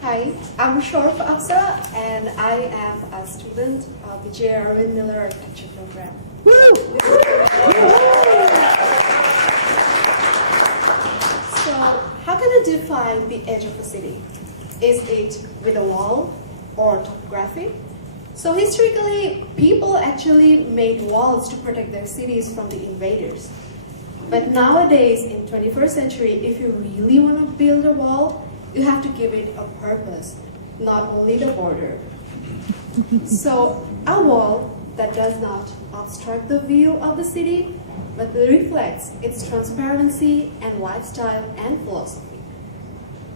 Hi, I'm Shorf Afza, and I am a student of the J. Erwin Miller Architecture Program. So, how can I define the edge of a city? Is it with a wall or topography? So historically, people actually made walls to protect their cities from the invaders. But nowadays, in 21st century, if you really want to build a wall, you have to give it a purpose, not only the border. So a wall that does not obstruct the view of the city, but reflects its transparency and lifestyle and philosophy.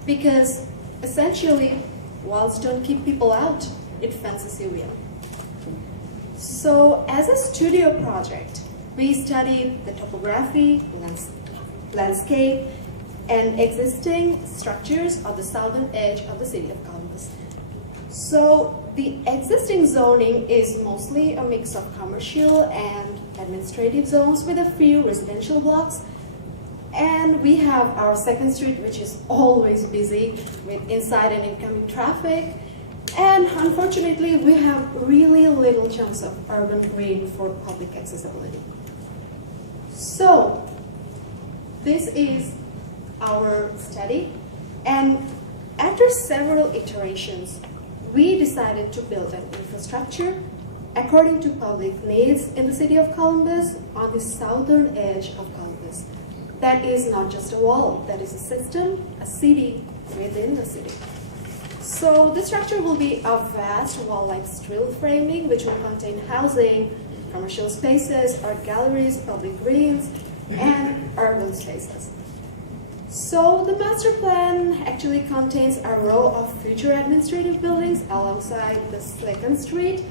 Because essentially, walls don't keep people out, it fences you in. So as a studio project, we studied the topography, landscape, and existing structures of the southern edge of the city of Columbus. So the existing zoning is mostly a mix of commercial and administrative zones with a few residential blocks. And we have our second street, which is always busy with inside and incoming traffic. And unfortunately, we have really little chance of urban green for public accessibility. So this is our study, and after several iterations, we decided to build an infrastructure according to public needs in the city of Columbus on the southern edge of Columbus. That is not just a wall, that is a system, a city within the city. So the structure will be a vast wall-like steel framing which will contain housing, commercial spaces, art galleries, public greens, and urban spaces. So the master plan actually contains a row of future administrative buildings alongside the second street,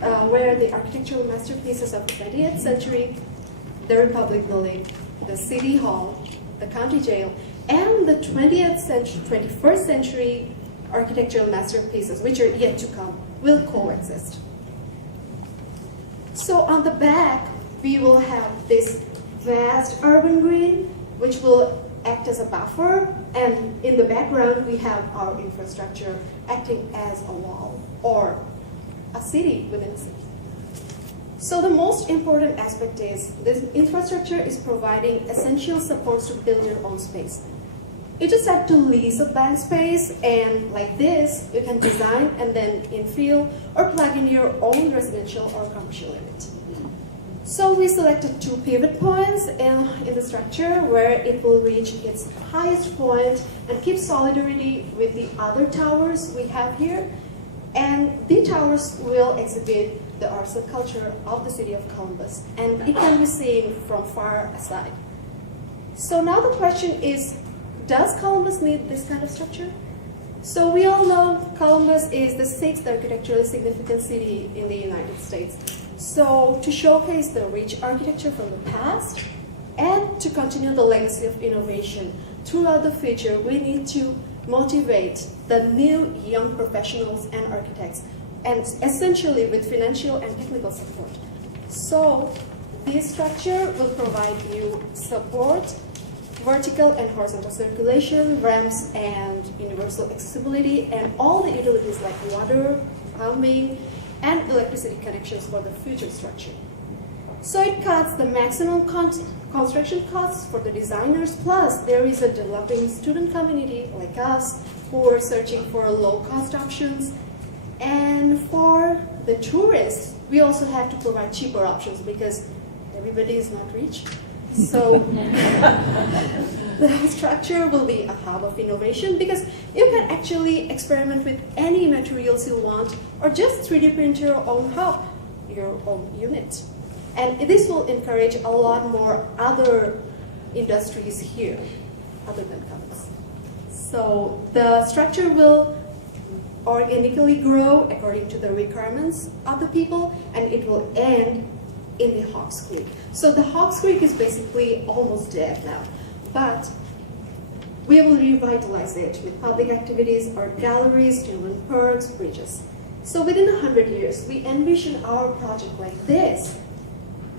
where the architectural masterpieces of the 20th century, the Republic Building, the City Hall, the County Jail, and the 21st century architectural masterpieces, which are yet to come, will coexist. So on the back, we will have this vast urban green, which will act as a buffer, and in the background we have our infrastructure acting as a wall or a city within a city. So the most important aspect is this infrastructure is providing essential supports to build your own space. You just have to lease a blank space, and like this, you can design and then infill or plug in your own residential or commercial unit. So we selected two pivot points in the structure where it will reach its highest point and keep solidarity with the other towers we have here. And the towers will exhibit the arts and culture of the city of Columbus, and it can be seen from far aside. So now the question is, does Columbus need this kind of structure? So we all know Columbus is the 6th architecturally significant city in the United States. So to showcase the rich architecture from the past and to continue the legacy of innovation throughout the future, we need to motivate the new young professionals and architects, and essentially with financial and technical support. So this structure will provide you support, vertical and horizontal circulation, ramps and universal accessibility, and all the utilities like water, plumbing, and electricity connections for the future structure. So it cuts the maximum construction costs for the designers, plus there is a developing student community like us who are searching for low-cost options. And for the tourists, we also have to provide cheaper options because everybody is not rich. So the structure will be a hub of innovation because you can actually experiment with any materials you want or just 3D print your own hub, your own unit. And this will encourage a lot more other industries here other than Columbus. So the structure will organically grow according to the requirements of the people, and it will end in the Hawks Creek. So the Hawks Creek is basically almost dead now, but we will revitalize it with public activities, art galleries, children's parks, bridges. So within 100 years, we envision our project like this,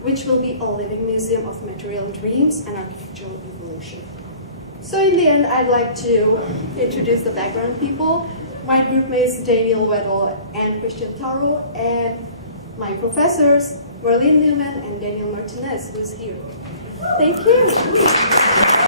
which will be a living museum of material dreams and architectural evolution. So in the end, I'd like to introduce the background people. my groupmates Daniel Weddle and Christian Taro, and my professors Merlin Newman and Daniel Martinez, who's here. Thank you.